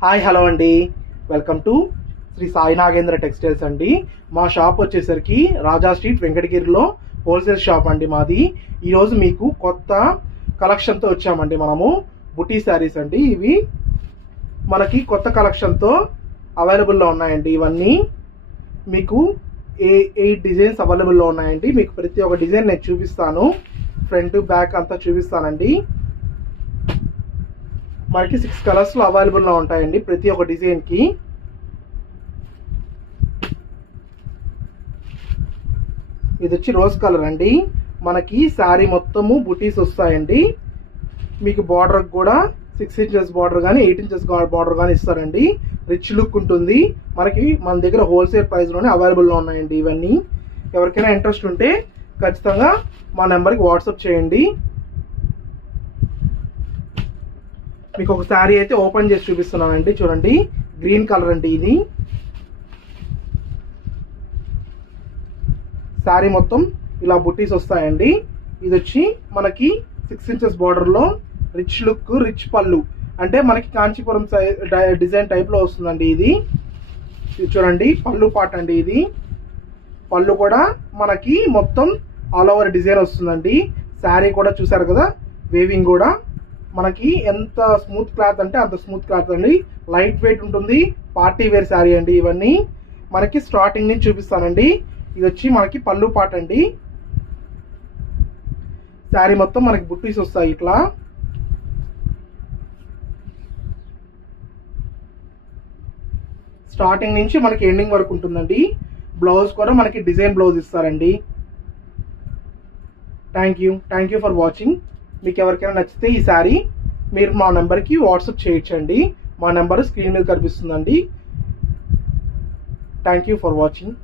Hi hello అండి, welcome to Shri Sai Nagendra textiles అండి. మా షాప్ వచ్చేసరికి రాజా స్ట్రీట్ వెంకటగిరిలో హోల్సేల్ షాప్ అండి మాది. ఈరోజు మీకు కొత్త కలెక్షన్తో వచ్చామండి. మనము బుటీ శారీస్ అండి. ఇవి మనకి కొత్త కలెక్షన్తో అవైలబుల్లో ఉన్నాయండి. ఇవన్నీ మీకు 8 డిజైన్స్ అవైలబుల్లో ఉన్నాయండి. మీకు ప్రతి ఒక్క డిజైన్ నేను చూపిస్తాను, ఫ్రంట్ బ్యాక్ అంతా చూపిస్తానండి. మనకి 6 కలర్స్లో అవైలబుల్లో ఉంటాయండి ప్రతి ఒక్క డిజైన్కి. ఇది వచ్చి రోజ్ కలర్ అండి. మనకి శారీ మొత్తము బుటీస్ వస్తాయండి. మీకు బార్డర్ కూడా 6 ఇంచెస్ బార్డర్ కానీ 8 ఇంచెస్ బార్డర్ కానీ ఇస్తారండి. రిచ్ లుక్ ఉంటుంది. మనకి మన దగ్గర హోల్సేల్ ప్రైస్లోనే అవైలబుల్లో ఉన్నాయండి ఇవన్నీ. ఎవరికైనా ఇంట్రెస్ట్ ఉంటే ఖచ్చితంగా మా నెంబర్కి వాట్సాప్ చేయండి. మీకు ఒక శారీ అయితే ఓపెన్ చేసి చూపిస్తున్నానండి. చూడండి, గ్రీన్ కలర్ అండి. ఇది శారీ మొత్తం ఇలా బుట్టీస్ వస్తాయండి. ఇది వచ్చి మనకి 6 ఇంచెస్ బార్డర్లో రిచ్ లుక్, రిచ్ పళ్ళు, అంటే మనకి కాంచీపురం డిజైన్ టైప్లో వస్తుందండి. ఇది చూడండి, పళ్ళు పాట అండి. ఇది పళ్ళు కూడా మనకి మొత్తం ఆల్ ఓవర్ డిజైన్ వస్తుందండి. శారీ కూడా చూసారు కదా, వేవింగ్ కూడా మనకి ఎంత స్మూత్ క్లాత్ అంటే అంత స్మూత్ క్లాత్ అండి. లైట్ వెయిట్ ఉంటుంది. పార్టీ వేర్ శారీ అండి. ఇవన్నీ మనకి స్టార్టింగ్ నుంచి చూపిస్తానండి. ఇది వచ్చి మనకి పళ్ళు పాట అండి. శారీ మొత్తం మనకి బుట్టీస్ వస్తాయి ఇట్లా. స్టార్టింగ్ నుంచి మనకి ఎండింగ్ వరకు ఉంటుందండి. బ్లౌజ్ కూడా మనకి డిజైన్ బ్లౌజ్ ఇస్తారండి. Thank you for watching. మీకు ఎవరికైనా నచ్చితే ఈ శారీ మీరు మా నెంబర్కి వాట్సాప్ చేయొచ్చండి. మా నెంబర్ స్క్రీన్ మీద కనిపిస్తుందండి. Thank you for watching.